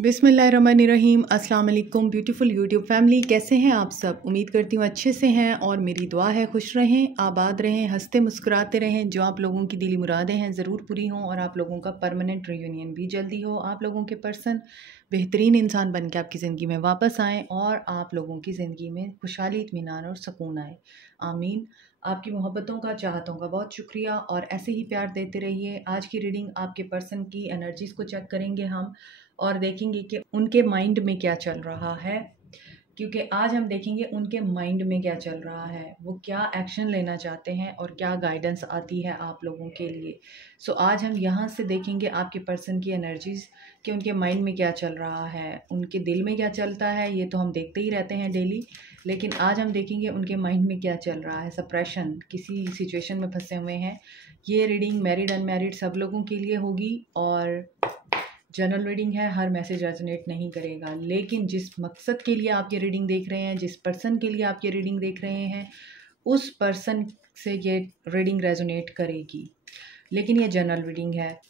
बिस्मिल्लाहिर्रहमानिर्रहीम। अस्सलाम वालेकुम ब्यूटीफुल यूट्यूब फैमिली, कैसे हैं आप सब। उम्मीद करती हूँ अच्छे से हैं और मेरी दुआ है खुश रहें, आबाद रहें, हंसते मुस्कुराते रहें। जो आप लोगों की दिली मुरादें हैं ज़रूर पूरी हों और आप लोगों का परमानेंट रियूनियन भी जल्दी हो। आप लोगों के पर्सन बेहतरीन इंसान बन के आपकी ज़िंदगी में वापस आएँ और आप लोगों की ज़िंदगी में खुशहाली, इत्मीनान और सुकून आए। आमीन। आपकी मोहब्बतों का, चाहतों का बहुत शुक्रिया और ऐसे ही प्यार देते रहिए। आज की रीडिंग आपके पर्सन की एनर्जीज़ को चेक करेंगे हम और देखेंगे कि उनके माइंड में क्या चल रहा है, क्योंकि आज हम देखेंगे उनके माइंड में क्या चल रहा है, वो क्या एक्शन लेना चाहते हैं और क्या गाइडेंस आती है आप लोगों के लिए। सो आज हम यहाँ से देखेंगे आपके पर्सन की एनर्जीज़ कि उनके माइंड में क्या चल रहा है, उनके दिल में क्या चलता है। ये तो हम देखते ही रहते हैं डेली, लेकिन आज हम देखेंगे उनके माइंड में क्या चल रहा है। सप्रेशन, किसी सिचुएशन में फंसे हुए हैं। ये रीडिंग मैरिड अनमैरिड सब लोगों के लिए होगी और जनरल रीडिंग है, हर मैसेज रेजोनेट नहीं करेगा, लेकिन जिस मकसद के लिए आप ये रीडिंग देख रहे हैं, जिस पर्सन के लिए आप ये रीडिंग देख रहे हैं, उस पर्सन से ये रीडिंग रेजोनेट करेगी। लेकिन ये जनरल रीडिंग है,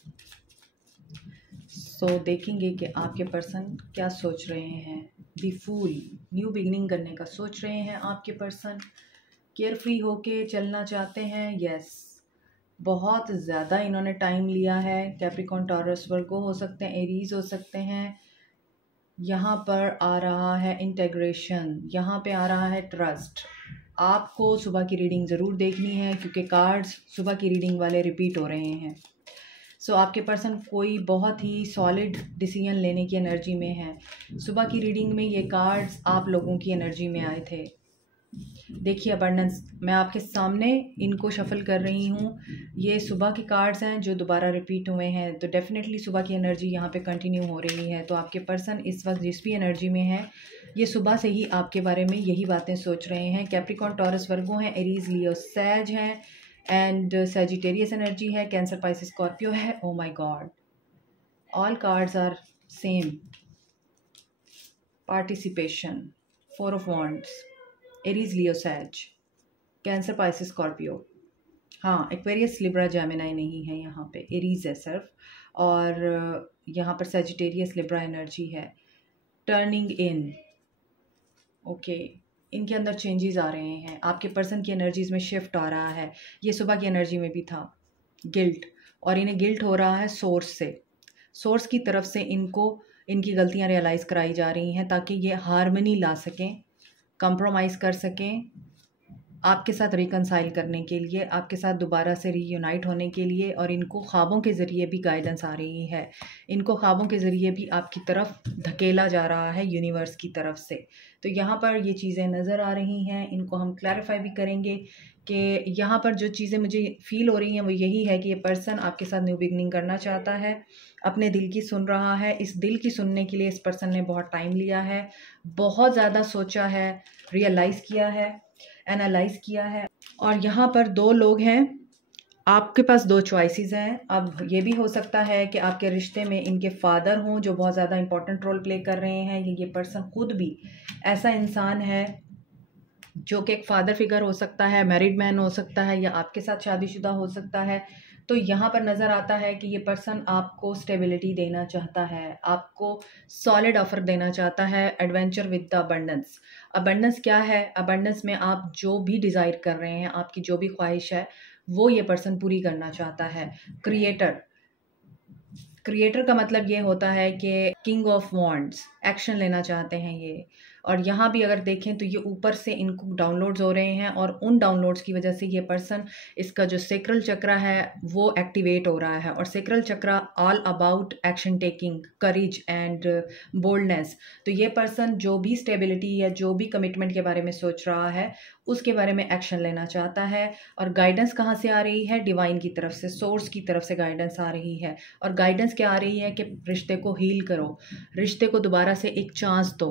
सो देखेंगे कि आपके पर्सन क्या सोच रहे हैं। दी फूल, न्यू बिगिनिंग करने का सोच रहे हैं आपके पर्सन। केयर फ्री होके चलना चाहते हैं। यस, बहुत ज़्यादा इन्होंने टाइम लिया है। कैप्रिकॉर्न, टॉरस, वर्गो हो सकते हैं, एरीज हो सकते हैं। यहाँ पर आ रहा है इंटेग्रेशन, यहाँ पे आ रहा है ट्रस्ट। आपको सुबह की रीडिंग ज़रूर देखनी है क्योंकि कार्ड्स सुबह की रीडिंग वाले रिपीट हो रहे हैं। सो आपके पर्सन कोई बहुत ही सॉलिड डिसीजन लेने की एनर्जी में है। सुबह की रीडिंग में ये कार्ड्स आप लोगों की एनर्जी में आए थे। देखिए अबंडेंस, मैं आपके सामने इनको शफल कर रही हूँ। ये सुबह के कार्ड्स हैं जो दोबारा रिपीट हुए हैं, तो डेफिनेटली सुबह की एनर्जी यहाँ पे कंटिन्यू हो रही है। तो आपके पर्सन इस वक्त जिस भी एनर्जी में है, ये सुबह से ही आपके बारे में यही बातें सोच रहे हैं। कैप्रिकॉर्न, टॉरस, वर्गो हैं, एरीज, लियो, सैज हैं एंड सैजिटेरियस एनर्जी है, कैंसर, पाइसिस, स्कॉर्पियो है। Oh my God, all cards are same. Participation, four of wands, Aries, Leo, Sag, Cancer, Pisces, Scorpio. हाँ, एक्वेरियस, लिब्रा, जेमिनाई नहीं है यहाँ पे, Aries है सिर्फ। और यहाँ पर सैजिटेरियस, लिब्रा एनर्जी है। टर्निंग इन, ओके, इनके अंदर चेंजेस आ रहे हैं। आपके पर्सन की एनर्जीज में शिफ्ट आ रहा है। ये सुबह की एनर्जी में भी था गिल्ट, और इन्हें गिल्ट हो रहा है सोर्स से। सोर्स की तरफ से इनको इनकी गलतियाँ रियलाइज़ कराई जा रही हैं ताकि ये हार्मनी ला सकें, कंप्रोमाइज़ कर सकें, आपके साथ रिकनसाइल करने के लिए, आपके साथ दोबारा से रीयूनाइट होने के लिए। और इनको ख्वाबों के ज़रिए भी गाइडेंस आ रही है। इनको ख्वाबों के ज़रिए भी आपकी तरफ धकेला जा रहा है यूनिवर्स की तरफ से। तो यहाँ पर ये चीज़ें नज़र आ रही हैं। इनको हम क्लैरिफाई भी करेंगे कि यहाँ पर जो चीज़ें मुझे फ़ील हो रही हैं वो यही है कि ये पर्सन आपके साथ न्यू बिगनिंग करना चाहता है, अपने दिल की सुन रहा है। इस दिल की सुनने के लिए इस पर्सन ने बहुत टाइम लिया है, बहुत ज़्यादा सोचा है, रियलाइज़ किया है, एनालाइज किया है। और यहाँ पर दो लोग हैं, आपके पास दो चॉइसेस हैं। अब ये भी हो सकता है कि आपके रिश्ते में इनके फादर हों जो बहुत ज़्यादा इंपॉर्टेंट रोल प्ले कर रहे हैं। ये पर्सन खुद भी ऐसा इंसान है जो कि एक फादर फिगर हो सकता है, मैरिड मैन हो सकता है, या आपके साथ शादीशुदा हो सकता है। तो यहाँ पर नज़र आता है कि ये पर्सन आपको स्टेबिलिटी देना चाहता है, आपको सॉलिड ऑफर देना चाहता है, adventure with the abundance. Abundance क्या है? अबंडेंस में आप जो भी डिज़ायर कर रहे हैं, आपकी जो भी ख्वाहिश है, वो ये पर्सन पूरी करना चाहता है। क्रिएटर, क्रिएटर का मतलब ये होता है कि किंग ऑफ वॉन्ड्स, एक्शन लेना चाहते हैं ये। और यहाँ भी अगर देखें तो ये ऊपर से इनको डाउनलोड्स हो रहे हैं और उन डाउनलोड्स की वजह से ये पर्सन, इसका जो सेक्रल चक्रा है वो एक्टिवेट हो रहा है। और sacral chakra all about action taking, courage and boldness. तो ये पर्सन जो भी स्टेबिलिटी या जो भी कमिटमेंट के बारे में सोच रहा है उसके बारे में एक्शन लेना चाहता है। और गाइडेंस कहाँ से आ रही है? डिवाइन की तरफ से, सोर्स की तरफ से गाइडेंस आ रही है। और गाइडेंस क्या आ रही है कि रिश्ते को हील करो, रिश्ते को दोबारा से एक चांस दो,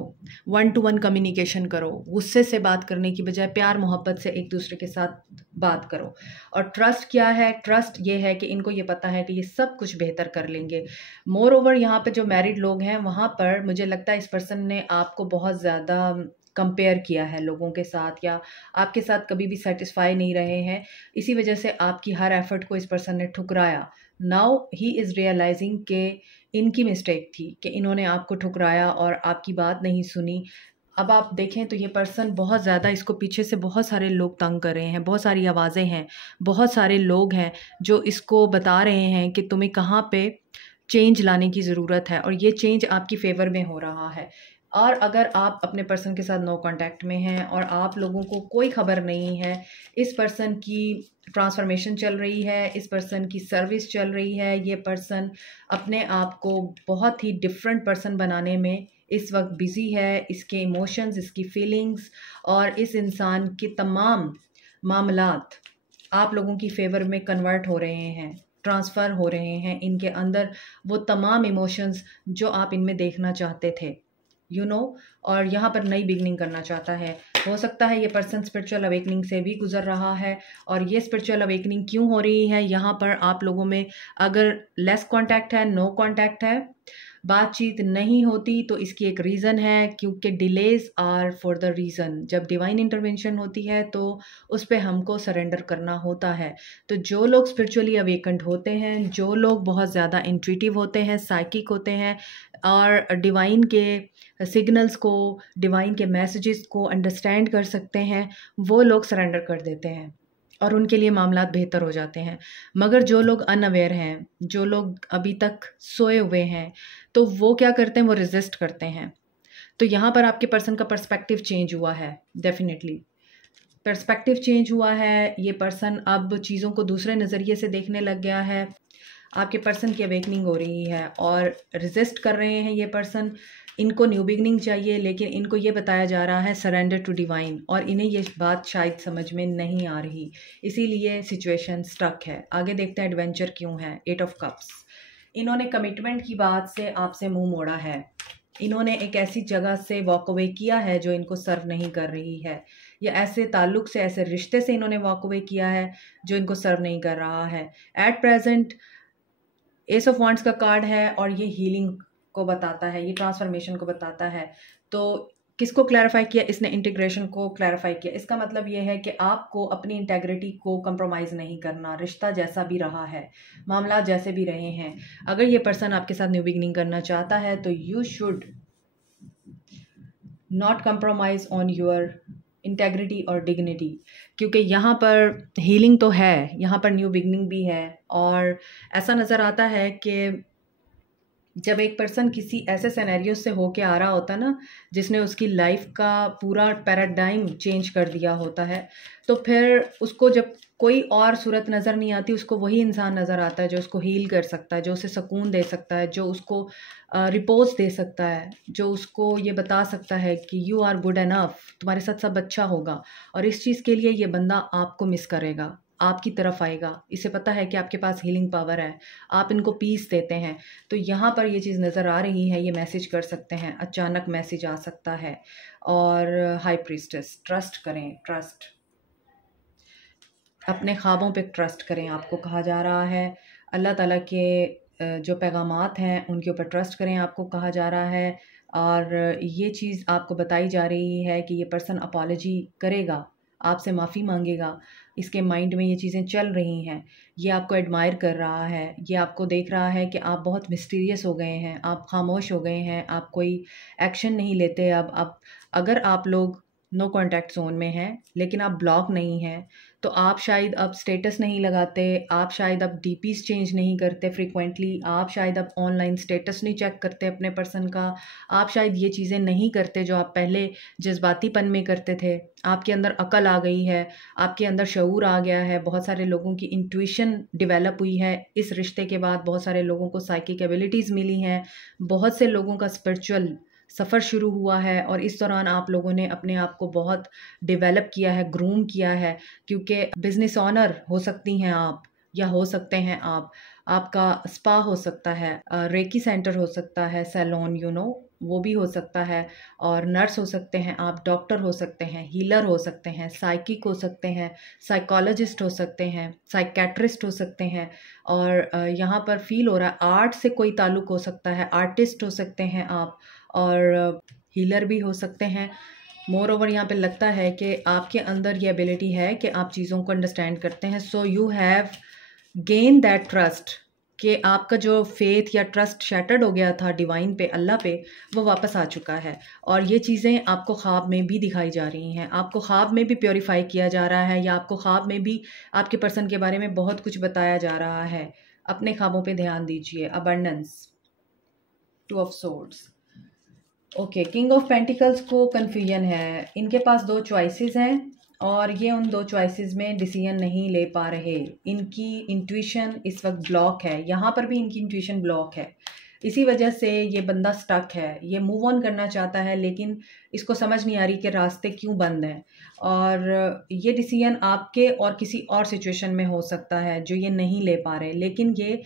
1-to-1 कम्युनिकेशन करो, गुस्से से बात करने की बजाय प्यार मोहब्बत से एक दूसरे के साथ बात करो। और ट्रस्ट क्या है? ट्रस्ट ये है कि इनको ये पता है कि ये सब कुछ बेहतर कर लेंगे। मोर ओवर यहाँ पे जो मैरिड लोग हैं वहाँ पर मुझे लगता है इस पर्सन ने आपको बहुत ज़्यादा कंपेयर किया है लोगों के साथ, या आपके साथ कभी भी सेटिस्फाई नहीं रहे हैं। इसी वजह से आपकी हर एफर्ट को इस पर्सन ने ठुकराया। नाउ ही इज़ रियलाइजिंग कि इनकी मिस्टेक थी कि इन्होंने आपको ठुकराया और आपकी बात नहीं सुनी। अब आप देखें तो ये पर्सन बहुत ज़्यादा, इसको पीछे से बहुत सारे लोग तंग कर रहे हैं, बहुत सारी आवाज़ें हैं, बहुत सारे लोग हैं जो इसको बता रहे हैं कि तुम्हें कहाँ पे चेंज लाने की ज़रूरत है, और ये चेंज आपकी फ़ेवर में हो रहा है। और अगर आप अपने पर्सन के साथ नो कांटेक्ट में हैं और आप लोगों को कोई खबर नहीं है, इस पर्सन की ट्रांसफॉर्मेशन चल रही है, इस पर्सन की सर्विस चल रही है, ये पर्सन अपने आप को बहुत ही डिफरेंट पर्सन बनाने में इस वक्त बिज़ी है। इसके इमोशंस, इसकी फीलिंग्स और इस इंसान के तमाम मामलात आप लोगों की फ़ेवर में कन्वर्ट हो रहे हैं, ट्रांसफ़र हो रहे हैं। इनके अंदर वो तमाम इमोशंस जो आप इनमें देखना चाहते थे, और यहाँ पर नई बिगनिंग करना चाहता है। हो सकता है ये पर्सन स्पिरिचुअल अवेकनिंग से भी गुजर रहा है, और ये स्पिरिचुअल अवेकनिंग क्यों हो रही है, यहाँ पर आप लोगों में अगर लेस कांटेक्ट है, नो कांटेक्ट है, बातचीत नहीं होती, तो इसकी एक रीज़न है, क्योंकि delays are for the reason. जब डिवाइन इंटरवेंशन होती है तो उस पर हमको सरेंडर करना होता है। तो जो लोग स्पिरिचुअली अवेकेंड होते हैं, जो लोग बहुत ज़्यादा इंट्यूटिव होते हैं, साइकिक होते हैं और डिवाइन के सिग्नल्स को, डिवाइन के मैसेजेस को अंडरस्टैंड कर सकते हैं, वो लोग सरेंडर कर देते हैं और उनके लिए मामलात बेहतर हो जाते हैं। मगर जो लोग अनअवेयर हैं, जो लोग अभी तक सोए हुए हैं, तो वो क्या करते हैं, वो रेजिस्ट करते हैं। तो यहाँ पर आपके पर्सन का पर्सपेक्टिव चेंज हुआ है, डेफिनेटली पर्सपेक्टिव चेंज हुआ है। ये पर्सन अब चीज़ों को दूसरे नज़रिए से देखने लग गया है। आपके पर्सन की अवेकनिंग हो रही है और रेजिस्ट कर रहे हैं ये पर्सन। इनको न्यू बिगनिंग चाहिए, लेकिन इनको ये बताया जा रहा है सरेंडर टू डिवाइन, और इन्हें ये बात शायद समझ में नहीं आ रही, इसीलिए सिचुएशन स्टक है। आगे देखते हैं एडवेंचर क्यों है। 8 ऑफ कप्स। इन्होंने कमिटमेंट की बात से आपसे मुंह मोड़ा है। इन्होंने एक ऐसी जगह से वॉक अवे किया है जो इनको सर्व नहीं कर रही है, या ऐसे ताल्लुक से, ऐसे रिश्ते से इन्होंने वॉक अवे किया है जो इनको सर्व नहीं कर रहा है। At present S of wands का कार्ड है और ये हीलिंग को बताता है, ये ट्रांसफॉर्मेशन को बताता है। तो किसको क्लैरिफाई किया इसने? इंटीग्रेशन को क्लैरिफाई किया। इसका मतलब ये है कि आपको अपनी इंटेग्रिटी को कंप्रोमाइज़ नहीं करना, रिश्ता जैसा भी रहा है, मामला जैसे भी रहे हैं। अगर ये पर्सन आपके साथ न्यू बिगनिंग करना चाहता है तो you should not compromise on your integrity और डिग्निटी, क्योंकि यहाँ पर हीलिंग तो है, यहाँ पर न्यू बिगनिंग भी है। और ऐसा नज़र आता है कि जब एक पर्सन किसी ऐसे सिनेरियो से होके आ रहा होता है ना, जिसने उसकी लाइफ का पूरा पैराडाइम चेंज कर दिया होता है, तो फिर उसको जब कोई और सूरत नज़र नहीं आती, उसको वही इंसान नज़र आता है जो उसको हील कर सकता है, जो उसे सुकून दे सकता है, जो उसको रिपोज दे सकता है, जो उसको ये बता सकता है कि यू आर गुड एनफ, तुम्हारे साथ सब अच्छा होगा। और इस चीज़ के लिए ये बंदा आपको मिस करेगा, आपकी तरफ आएगा। इसे पता है कि आपके पास हीलिंग पावर है, आप इनको पीस देते हैं। तो यहाँ पर ये चीज़ नज़र आ रही है, ये मैसेज कर सकते हैं, अचानक मैसेज आ सकता है। और हाई प्रीस्टेस, ट्रस्ट करें, ट्रस्ट, अपने ख्वाबों पे ट्रस्ट करें। आपको कहा जा रहा है अल्लाह ताला के जो पैगामात हैं उनके ऊपर ट्रस्ट करें, आपको कहा जा रहा है। और ये चीज़ आपको बताई जा रही है कि ये पर्सन अपॉलॉजी करेगा, आपसे माफ़ी मांगेगा। इसके माइंड में ये चीज़ें चल रही हैं, ये आपको एडमायर कर रहा है, ये आपको देख रहा है कि आप बहुत मिस्टीरियस हो गए हैं, आप खामोश हो गए हैं, आप कोई एक्शन नहीं लेते। अब अगर आप लोग नो कॉन्टैक्ट जोन में हैं लेकिन आप ब्लॉक नहीं हैं, तो आप शायद अब स्टेटस नहीं लगाते, आप शायद अब डीपीज़ चेंज नहीं करते फ्रीक्वेंटली, आप शायद अब ऑनलाइन स्टेटस नहीं चेक करते अपने पर्सन का, आप शायद ये चीज़ें नहीं करते जो आप पहले जज्बातीपन में करते थे। आपके अंदर अकल आ गई है, आपके अंदर शऊर आ गया है। बहुत सारे लोगों की इंट्यूशन डेवलप हुई है इस रिश्ते के बाद, बहुत सारे लोगों को साइकिक एबिलिटीज़ मिली हैं, बहुत से लोगों का स्पिरिचुअल सफ़र शुरू हुआ है। और इस दौरान आप लोगों ने अपने आप को बहुत डेवलप किया है, ग्रूम किया है, क्योंकि बिज़नेस ऑनर हो सकती हैं आप, या हो सकते हैं आप, आपका स्पा हो सकता है, रेकी सेंटर हो सकता है, सैलून वो भी हो सकता है, और नर्स हो सकते हैं आप, डॉक्टर हो सकते हैं, हीलर हो सकते हैं, साइकिक हो सकते हैं, साइकोलॉजिस्ट हो सकते हैं, साइकेट्रिस्ट हो सकते हैं। और यहाँ पर फील हो रहा है आर्ट से कोई ताल्लुक़ हो सकता है, आर्टिस्ट हो सकते हैं आप, और हीलर भी हो सकते हैं। मोर ओवर यहाँ पे लगता है कि आपके अंदर ये एबिलिटी है कि आप चीज़ों को अंडरस्टैंड करते हैं। So you have gain that trust कि आपका जो फेथ या ट्रस्ट शैटर्ड हो गया था डिवाइन पे, अल्लाह पे, वो वापस आ चुका है। और ये चीज़ें आपको ख्वाब में भी दिखाई जा रही हैं, आपको ख्वाब में भी प्योरीफाई किया जा रहा है, या आपको ख्वाब में भी आपके पर्सन के बारे में बहुत कुछ बताया जा रहा है। अपने ख्वाबों पे ध्यान दीजिए। Abundance, 2 of swords. Okay, king of pentacles को कन्फ्यूजन है। इनके पास 2 चॉइसेस हैं और ये उन 2 चॉइसेस में डिसीजन नहीं ले पा रहे। इनकी इंट्यूशन इस वक्त ब्लॉक है, यहाँ पर भी इनकी इंट्यूशन ब्लॉक है। इसी वजह से ये बंदा स्टक है। ये मूव ऑन करना चाहता है लेकिन इसको समझ नहीं आ रही कि रास्ते क्यों बंद हैं। और ये डिसीजन आपके और किसी और सिचुएशन में हो सकता है जो ये नहीं ले पा रहे, लेकिन ये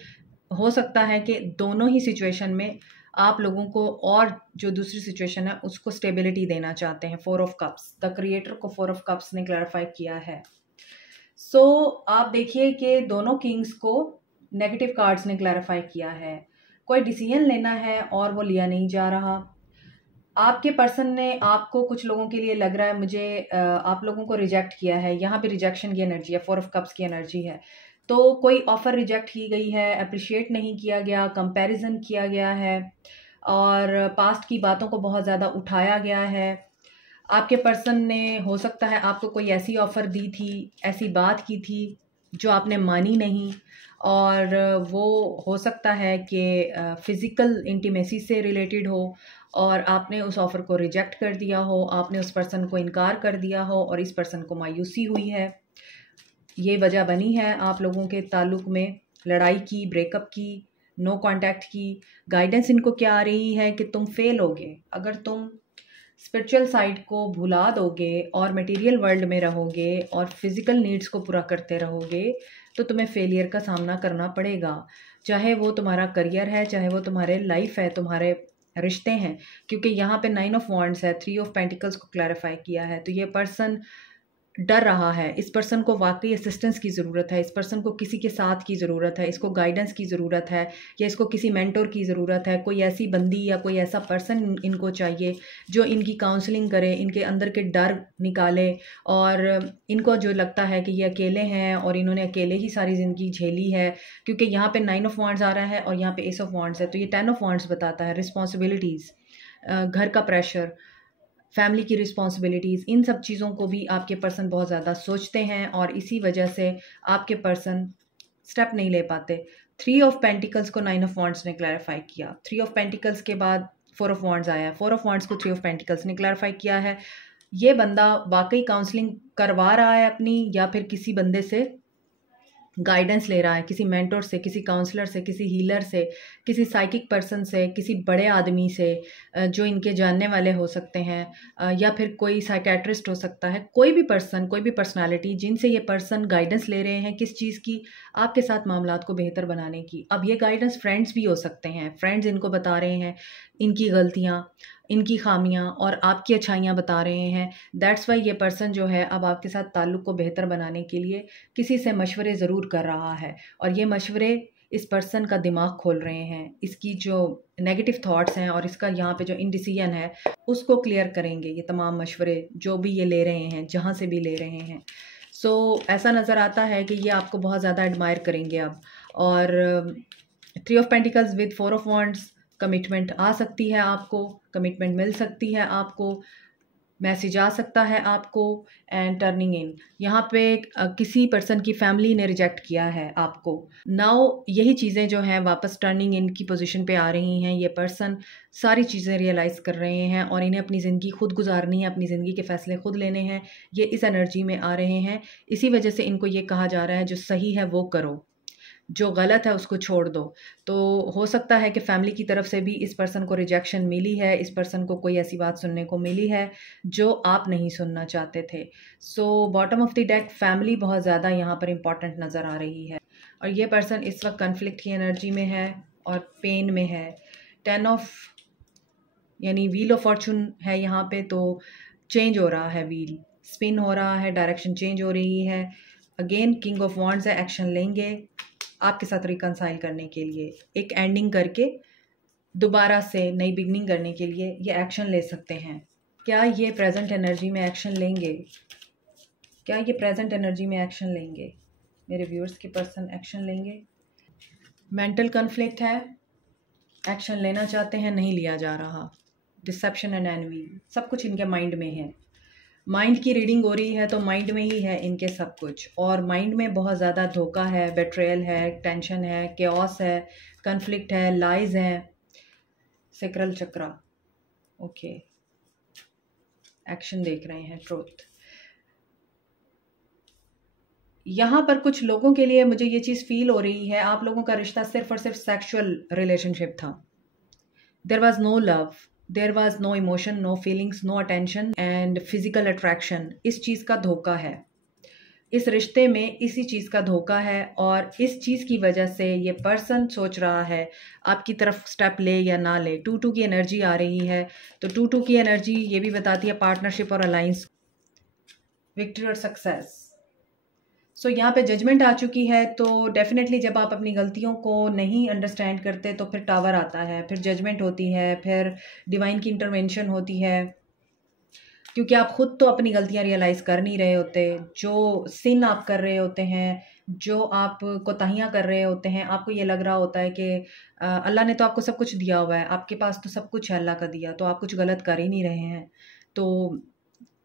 हो सकता है कि दोनों ही सिचुएशन में आप लोगों को और जो दूसरी सिचुएशन है उसको स्टेबिलिटी देना चाहते हैं। 4 ऑफ कप्स, द क्रिएटर को 4 ऑफ कप्स ने क्लैरिफाई किया है। सो आप देखिए कि दोनों किंग्स को नेगेटिव कार्ड्स ने क्लैरिफाई किया है। कोई डिसीजन लेना है और वो लिया नहीं जा रहा। आपके पर्सन ने आपको, कुछ लोगों के लिए लग रहा है मुझे, आप लोगों को रिजेक्ट किया है। यहाँ पे रिजेक्शन की एनर्जी है, 4 ऑफ कप्स की एनर्जी है। तो कोई ऑफ़र रिजेक्ट की गई है, अप्रिशिएट नहीं किया गया, कंपैरिजन किया गया है और पास्ट की बातों को बहुत ज़्यादा उठाया गया है। आपके पर्सन ने, हो सकता है, आपको कोई ऐसी ऑफ़र दी थी, ऐसी बात की थी जो आपने मानी नहीं, और वो हो सकता है कि फ़िज़िकल इंटीमेसी से रिलेटेड हो और आपने उस ऑफ़र को रिजेक्ट कर दिया हो, आपने उस पर्सन को इनकार कर दिया हो और इस पर्सन को मायूसी हुई है। ये वजह बनी है आप लोगों के ताल्लुक़ में लड़ाई की, ब्रेकअप की, नो कांटेक्ट की। गाइडेंस इनको क्या आ रही है कि तुम फेल होगे अगर तुम स्पिरिचुअल साइड को भुला दोगे और मटेरियल वर्ल्ड में रहोगे और फिज़िकल नीड्स को पूरा करते रहोगे, तो तुम्हें फेलियर का सामना करना पड़ेगा। चाहे वो तुम्हारा करियर है, चाहे वो तुम्हारे लाइफ है, तुम्हारे रिश्ते हैं। क्योंकि यहाँ पे 9 ऑफ वॉन्ड्स है, 3 ऑफ पेंटिकल्स को क्लैरिफाई किया है। तो ये पर्सन डर रहा है। इस पर्सन को वाकई असिस्टेंस की ज़रूरत है, इस पर्सन को किसी के साथ की ज़रूरत है, इसको गाइडेंस की ज़रूरत है, या इसको किसी मेंटोर की ज़रूरत है। कोई ऐसी बंदी या कोई ऐसा पर्सन इनको चाहिए जो इनकी काउंसलिंग करे, इनके अंदर के डर निकाले। और इनको जो लगता है कि ये अकेले हैं और इन्होंने अकेले ही सारी ज़िंदगी झेली है, क्योंकि यहाँ पे 9 ऑफ वॉन्ड्स आ रहा है और यहाँ पे एस ऑफ वॉन्ड्स है, तो ये 10 ऑफ वॉन्ड्स बताता है रिस्पॉन्सिबिलिटीज़, घर का प्रेशर, फैमिली की रिस्पॉन्सिबिलिटीज़। इन सब चीज़ों को भी आपके पर्सन बहुत ज़्यादा सोचते हैं और इसी वजह से आपके पर्सन स्टेप नहीं ले पाते। 3 ऑफ पेंटिकल्स को 9 ऑफ वॉन्ड्स ने क्लैरिफाई किया। 3 ऑफ पेंटिकल्स के बाद 4 ऑफ वॉन्ड्स आया। 4 ऑफ वॉन्ड्स को 3 ऑफ पेंटिकल्स ने क्लैरिफाई किया है। ये बंदा वाकई काउंसलिंग करवा रहा है अपनी, या फिर किसी बंदे से गाइडेंस ले रहा है, किसी मेंटोर से, किसी काउंसलर से, किसी हीलर से, किसी साइकिक पर्सन से, किसी बड़े आदमी से जो इनके जानने वाले हो सकते हैं, या फिर कोई साइकेट्रिस्ट हो सकता है। कोई भी पर्सन, कोई भी पर्सनालिटी जिनसे ये पर्सन गाइडेंस ले रहे हैं, किस चीज़ की, आपके साथ मामलात को बेहतर बनाने की। अब ये गाइडेंस फ्रेंड्स भी हो सकते हैं। फ्रेंड्स इनको बता रहे हैं इनकी गलतियाँ, इनकी खामियां और आपकी अच्छाइयाँ बता रहे हैं। दैट्स वाई ये पर्सन जो है अब आपके साथ ताल्लुक़ को बेहतर बनाने के लिए किसी से मशवरे ज़रूर कर रहा है, और ये मशवरे इस पर्सन का दिमाग खोल रहे हैं। इसकी जो नेगेटिव थॉट्स हैं और इसका यहाँ पे जो इनडिसीजन है उसको क्लियर करेंगे ये तमाम मशवरे जो भी ये ले रहे हैं, जहाँ से भी ले रहे हैं। सो ऐसा नज़र आता है कि ये आपको बहुत ज़्यादा एडमायर करेंगे अब। और 3 of pentacles with 4 of wands, commitment आ सकती है आपको, कमिटमेंट मिल सकती है आपको, मैसेज आ सकता है आपको। एंड टर्निंग इन, यहाँ पे किसी पर्सन की फैमिली ने रिजेक्ट किया है आपको। नाउ यही चीज़ें जो हैं वापस टर्निंग इन की पोजीशन पे आ रही हैं। ये पर्सन सारी चीज़ें रियलाइज़ कर रहे हैं और इन्हें अपनी ज़िंदगी खुद गुजारनी है, अपनी ज़िंदगी के फ़ैसले खुद लेने हैं। ये इस एनर्जी में आ रहे हैं। इसी वजह से इनको ये कहा जा रहा है जो सही है वो करो, जो गलत है उसको छोड़ दो। तो हो सकता है कि फैमिली की तरफ से भी इस पर्सन को रिजेक्शन मिली है, इस पर्सन को कोई ऐसी बात सुनने को मिली है जो आप नहीं सुनना चाहते थे। So bottom of the deck, family बहुत ज़्यादा यहाँ पर इम्पॉर्टेंट नज़र आ रही है। और ये पर्सन इस वक्त कन्फ्लिक्ट की एनर्जी में है और पेन में है। 10 ऑफ, यानी व्हील ऑफ फॉर्चून है यहाँ पे, तो चेंज हो रहा है, व्हील स्पिन हो रहा है, डायरेक्शन चेंज हो रही है। अगेन किंग ऑफ वॉन्ड्स है, एक्शन लेंगे आपके साथ रिकंसाइल करने के लिए, एक एंडिंग करके दोबारा से नई बिगनिंग करने के लिए ये एक्शन ले सकते हैं। क्या ये प्रेजेंट एनर्जी में एक्शन लेंगे? क्या ये प्रेजेंट एनर्जी में एक्शन लेंगे? मेरे व्यूअर्स के पर्सन एक्शन लेंगे? मेंटल कन्फ्लिक्ट है, एक्शन लेना चाहते हैं, नहीं लिया जा रहा, डिसेप्शन एंड एनवी, सब कुछ इनके माइंड में है। माइंड की रीडिंग हो रही है तो माइंड में ही है इनके सब कुछ, और माइंड में बहुत ज़्यादा धोखा है, बेट्रेयल है, टेंशन है, केओस है, कन्फ्लिक्ट है, लाइज है, सेक्रल चक्रा। ओके, एक्शन देख रहे हैं, ट्रूथ। यहाँ पर कुछ लोगों के लिए मुझे ये चीज़ फील हो रही है, आप लोगों का रिश्ता सिर्फ और सिर्फ सेक्सुअल रिलेशनशिप था। There was no love, there was no emotion, no feelings, no attention and physical attraction. इस चीज़ का धोखा है, इस रिश्ते में इसी चीज़ का धोखा है, और इस चीज़ की वजह से ये पर्सन सोच रहा है आपकी तरफ स्टेप ले या ना ले। 2-2 की एनर्जी आ रही है, तो 2-2 की एनर्जी ये भी बताती है पार्टनरशिप और अलाइंस, विक्ट्री और सक्सेस। सो यहाँ पे जजमेंट आ चुकी है, तो डेफिनेटली जब आप अपनी गलतियों को नहीं अंडरस्टैंड करते तो फिर टावर आता है, फिर जजमेंट होती है, फिर डिवाइन की इंटरवेंशन होती है, क्योंकि आप खुद तो अपनी गलतियाँ रियलाइज़ कर नहीं रहे होते। जो सिन आप कर रहे होते हैं, जो आप कोताहियाँ कर रहे होते हैं, आपको ये लग रहा होता है कि अल्लाह ने तो आपको सब कुछ दिया हुआ है, आपके पास तो सब कुछ है अल्लाह का दिया, तो आप कुछ गलत कर ही नहीं रहे हैं। तो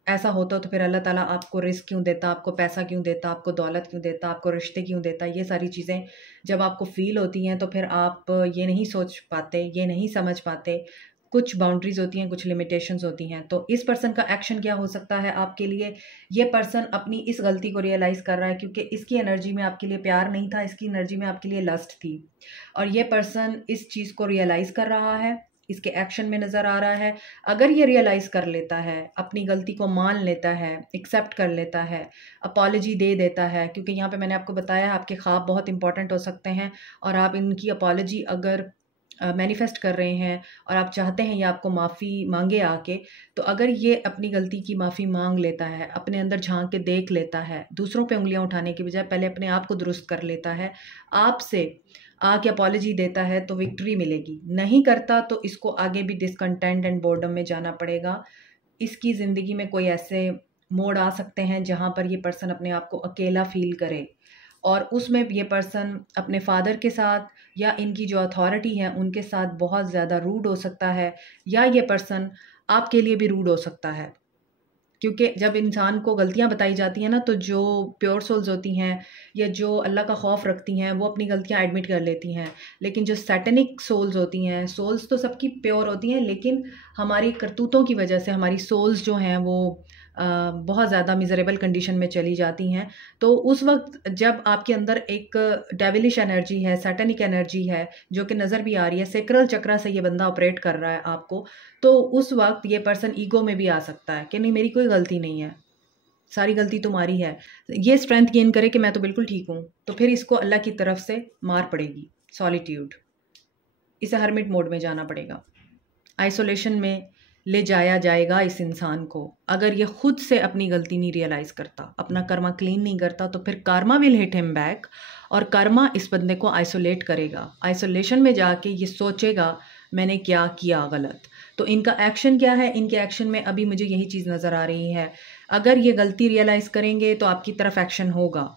ऐसा होता तो फिर अल्लाह ताला आपको रिस्क क्यों देता, आपको पैसा क्यों देता, आपको दौलत क्यों देता, आपको रिश्ते क्यों देता। ये सारी चीज़ें जब आपको फ़ील होती हैं तो फिर आप ये नहीं सोच पाते, ये नहीं समझ पाते। कुछ बाउंड्रीज़ होती हैं, कुछ लिमिटेशंस होती हैं। तो इस पर्सन का एक्शन क्या हो सकता है आपके लिए? ये पर्सन अपनी इस गलती को रियलाइज़ कर रहा है, क्योंकि इसकी एनर्जी में आपके लिए प्यार नहीं था, इसकी एनर्जी में आपके लिए लस्ट थी, और ये पर्सन इस चीज़ को रियलाइज़ कर रहा है, इसके एक्शन में नज़र आ रहा है। अगर ये रियलाइज़ कर लेता है, अपनी गलती को मान लेता है, एक्सेप्ट कर लेता है, अपॉलजी दे देता है, क्योंकि यहाँ पे मैंने आपको बताया आपके ख्वाब बहुत इंपॉर्टेंट हो सकते हैं, और आप इनकी अपॉलजी अगर मैनिफेस्ट कर रहे हैं और आप चाहते हैं ये आपको माफ़ी मांगे आके, तो अगर ये अपनी गलती की माफ़ी मांग लेता है, अपने अंदर झांक के देख लेता है, दूसरों पे उंगलियां उठाने की बजाय पहले अपने आप को दुरुस्त कर लेता है, आपसे आके अपॉलजी देता है, तो विक्ट्री मिलेगी। नहीं करता तो इसको आगे भी डिसकंटेंट एंड बोर्डम में जाना पड़ेगा। इसकी ज़िंदगी में कोई ऐसे मोड़ आ सकते हैं जहाँ पर ये पर्सन अपने आप को अकेला फ़ील करे, और उसमें ये पर्सन अपने फादर के साथ या इनकी जो अथॉरिटी है उनके साथ बहुत ज़्यादा रूड हो सकता है, या ये पर्सन आपके लिए भी रूड हो सकता है। क्योंकि जब इंसान को गलतियाँ बताई जाती हैं ना, तो जो प्योर सोल्स होती हैं या जो अल्लाह का खौफ रखती हैं वो अपनी गलतियाँ एडमिट कर लेती हैं, लेकिन जो सैटेनिक सोल्स होती हैं, सोल्स तो सबकी प्योर होती हैं, लेकिन हमारी करतूतों की वजह से हमारी सोल्स जो हैं वो बहुत ज़्यादा मिज़रेबल कंडीशन में चली जाती हैं। तो उस वक्त जब आपके अंदर एक डेविलिश एनर्जी है, सैटेनिक एनर्जी है, जो कि नज़र भी आ रही है, सेक्रल चक्रा से ये बंदा ऑपरेट कर रहा है आपको, तो उस वक्त ये पर्सन ईगो में भी आ सकता है कि नहीं मेरी कोई गलती नहीं है, सारी गलती तुम्हारी है। ये स्ट्रेंथ गेन करे कि मैं तो बिल्कुल ठीक हूँ, तो फिर इसको अल्लाह की तरफ से मार पड़ेगी, सॉलिट्यूड, इसे हर्मिट मोड में जाना पड़ेगा, आइसोलेशन में ले जाया जाएगा इस इंसान को। अगर ये खुद से अपनी गलती नहीं रियलाइज़ करता, अपना कर्मा क्लीन नहीं करता, तो फिर Karma will hit him back, और कर्मा इस बंदे को आइसोलेट करेगा। आइसोलेशन में जाके ये सोचेगा मैंने क्या किया गलत। तो इनका एक्शन क्या है? इनके एक्शन में अभी मुझे यही चीज़ नज़र आ रही है। अगर ये गलती रियलाइज़ करेंगे तो आपकी तरफ एक्शन होगा,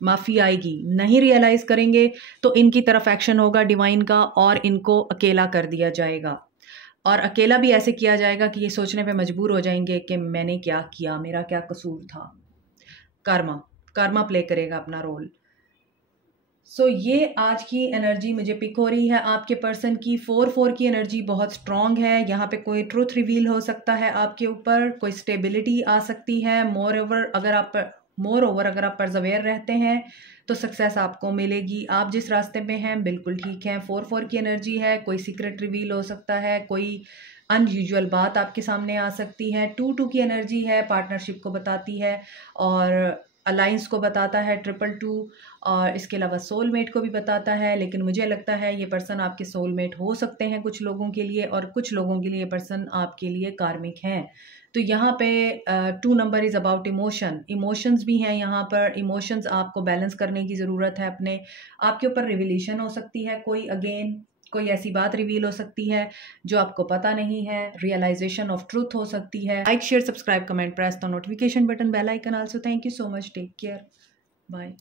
माफ़ी आएगी। नहीं रियलाइज़ करेंगे तो इनकी तरफ एक्शन होगा डिवाइन का, और इनको अकेला कर दिया जाएगा। और अकेला भी ऐसे किया जाएगा कि ये सोचने पे मजबूर हो जाएंगे कि मैंने क्या किया, मेरा क्या कसूर था। कर्मा, कर्मा प्ले करेगा अपना रोल। सो ये आज की एनर्जी मुझे पिक हो रही है आपके पर्सन की। 4-4 की एनर्जी बहुत स्ट्रॉन्ग है। यहाँ पे कोई ट्रूथ रिवील हो सकता है आपके ऊपर, कोई स्टेबिलिटी आ सकती है। मोर ओवर अगर आप परजवेयर रहते हैं तो सक्सेस आपको मिलेगी। आप जिस रास्ते में हैं बिल्कुल ठीक है। 4-4 की एनर्जी है, कोई सीक्रेट रिवील हो सकता है, कोई अनयूजुअल बात आपके सामने आ सकती है। 2-2 की एनर्जी है, पार्टनरशिप को बताती है और अलाइंस को बताता है, 2-2, और इसके अलावा सोलमेट को भी बताता है। लेकिन मुझे लगता है ये पर्सन आपके सोलमेट हो सकते हैं कुछ लोगों के लिए, और कुछ लोगों के लिए ये पर्सन आपके लिए कार्मिक हैं। तो यहाँ पे 2 नंबर इज़ अबाउट इमोशंस भी हैं यहाँ पर। इमोशंस आपको बैलेंस करने की ज़रूरत है अपने। आपके ऊपर रिविलेशन हो सकती है, कोई ऐसी बात रिवील हो सकती है जो आपको पता नहीं है। रियलाइजेशन ऑफ ट्रूथ हो सकती है। Like, share, subscribe, comment, press the notification button, bell icon also. Thank you so much, take care, bye.